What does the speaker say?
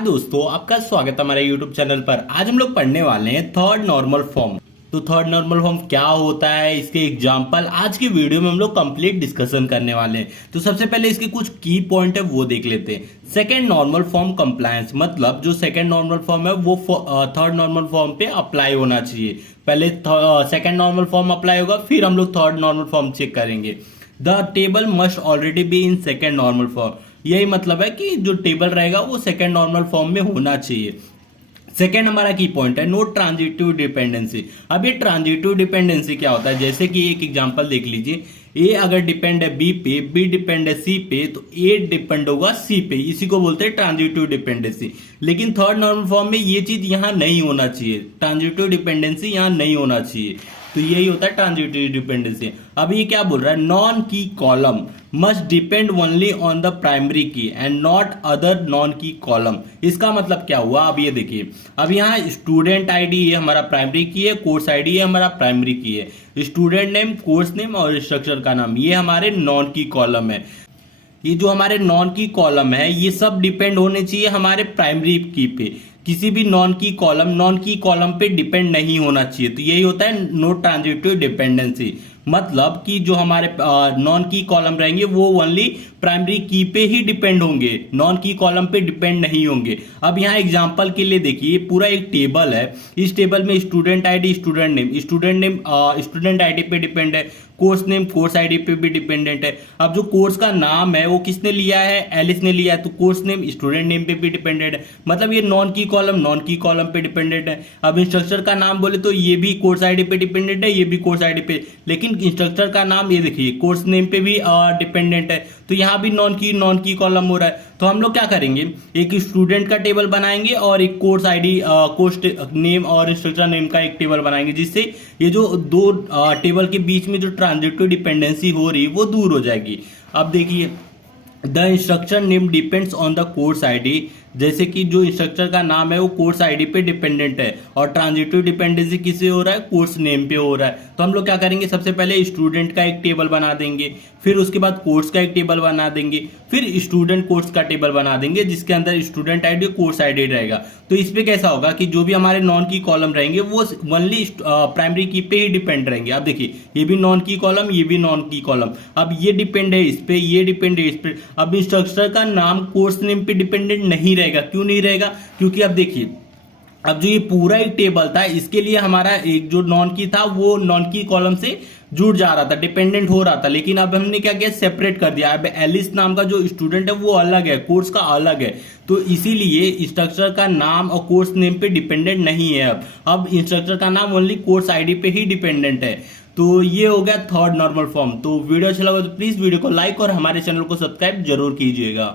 हाय दोस्तों, आपका स्वागत है हमारे YouTube चैनल पर। आज हम लोग पढ़ने वाले हैं थर्ड नॉर्मल फॉर्म। तो थर्ड नॉर्मल फॉर्म क्या होता है, इसके एग्जाम्पल आज की वीडियो में हम लोग कंप्लीट डिस्कशन करने वाले हैं। तो सबसे पहले इसके कुछ की पॉइंट है वो देख लेते हैं। सेकेंड नॉर्मल फॉर्म कंप्लायंस, मतलब जो सेकेंड नॉर्मल फॉर्म है वो थर्ड नॉर्मल फॉर्म पे अप्लाई होना चाहिए। पहले सेकेंड नॉर्मल फॉर्म अप्लाई होगा, फिर हम लोग थर्ड नॉर्मल फॉर्म चेक करेंगे। The table must already be in second normal form, यही मतलब है कि जो टेबल रहेगा वो सेकेंड नॉर्मल फॉर्म में होना चाहिए। सेकेंड हमारा की पॉइंट है नो ट्रांजिटिव डिपेंडेंसी। अब ये ट्रांजिटिव डिपेंडेंसी क्या होता है, जैसे कि एक एग्जांपल देख लीजिए। ए अगर डिपेंड है बी पे, बी डिपेंड है सी पे, तो ए डिपेंड होगा सी पे, इसी को बोलते हैं ट्रांजिटिव डिपेंडेंसी। लेकिन थर्ड नॉर्मल फॉर्म में ये चीज यहां नहीं होना चाहिए, ट्रांजिटिव डिपेंडेंसी यहां नहीं होना चाहिए। तो यही होता है ट्रांजिटिव डिपेंडेंसी। अब ये क्या बोल रहा है, नॉन की column must depend only on the primary की एंड नॉट अदर नॉन की कॉलम। इसका मतलब क्या हुआ, अब ये देखिए। अब यहाँ स्टूडेंट आईडी ये हमारा प्राइमरी की है, कोर्स आईडी ये हमारा प्राइमरी की है, स्टूडेंट नेम, कोर्स नेम और इंस्ट्रक्टर का नाम ये हमारे नॉन की कॉलम है। ये जो हमारे नॉन की कॉलम है ये सब डिपेंड होने चाहिए हमारे प्राइमरी की पे। किसी भी नॉन की कॉलम पे डिपेंड नहीं होना चाहिए। तो यही होता है नो ट्रांजिटिव डिपेंडेंसी, मतलब कि जो हमारे नॉन की कॉलम रहेंगे वो ओनली प्राइमरी की पे ही डिपेंड होंगे, नॉन की कॉलम पे डिपेंड नहीं होंगे। अब यहाँ एग्जांपल के लिए देखिए, पूरा एक टेबल है, इस टेबल में student ID, student name student ID पे डिपेंड है, कोर्स नेम कोर्स आईडी पे भी डिपेंडेंट है। अब जो कोर्स का नाम है वो किसने लिया है, एलिस ने लिया है, तो कोर्स नेम स्टूडेंट नेम पे भी डिपेंडेंट है, मतलब ये नॉन की कॉलम पे डिपेंडेंट है। अब इंस्ट्रक्टर का नाम बोले तो ये भी कोर्स आईडी पे डिपेंडेंट है, ये भी कोर्स आईडी पे, लेकिन इंस्ट्रक्टर का नाम ये देखिए कोर्स नेम पे भी डिपेंडेंट है, तो यहाँ भी नॉन की कॉलम हो रहा है। तो हम लोग क्या करेंगे, एक स्टूडेंट का टेबल बनाएंगे और एक कोर्स आईडी, कोर्स नेम और इंस्ट्रक्टर नेम का एक टेबल बनाएंगे, जिससे ये जो दो टेबल के बीच में जो ट्रांजिटिव डिपेंडेंसी हो रही है वो दूर हो जाएगी। अब देखिए, the instructor name depends on the course ID, जैसे कि जो इंस्ट्रक्टर का नाम है वो कोर्स आईडी पे डिपेंडेंट है, और ट्रांजिटिव डिपेंडेंसी किससे हो रहा है, कोर्स नेम पे हो रहा है। तो हम लोग क्या करेंगे, सबसे पहले स्टूडेंट का एक टेबल बना देंगे, फिर उसके बाद कोर्स का एक टेबल बना देंगे, फिर स्टूडेंट कोर्स का टेबल बना देंगे जिसके अंदर स्टूडेंट आईडी कोर्स आईडी रहेगा। तो इस पे कैसा होगा कि जो भी हमारे नॉन की कॉलम रहेंगे वो ओनली प्राइमरी की पे ही डिपेंड रहेंगे। अब देखिए, ये भी नॉन की कॉलम, ये भी नॉन की कॉलम, अब ये डिपेंड है इस पे, ये डिपेंड है इस पे। अब इंस्ट्रक्टर का नाम कोर्स नेम पे डिपेंडेंट नहीं रहेगा, क्यों नहीं रहेगा, क्योंकि अब देखिए, अब जो ये पूरा एक टेबल था इसके लिए हमारा एक जो नॉन की था वो नॉन की कॉलम से जुड़ जा रहा था, डिपेंडेंट हो रहा था, लेकिन अब हमने क्या किया, सेपरेट कर दिया। अब एलिस नाम का जो स्टूडेंट है वो अलग है, कोर्स का अलग है, तो इसीलिए इंस्ट्रक्टर का नाम और कोर्स नेम पे डिपेंडेंट नहीं है। अब इंस्ट्रक्टर का नाम ओनली कोर्स आईडी पे ही डिपेंडेंट है। तो ये हो गया थर्ड नॉर्मल फॉर्म। तो वीडियो अच्छा लगा तो प्लीज वीडियो को लाइक और हमारे चैनल को सब्सक्राइब जरूर कीजिएगा।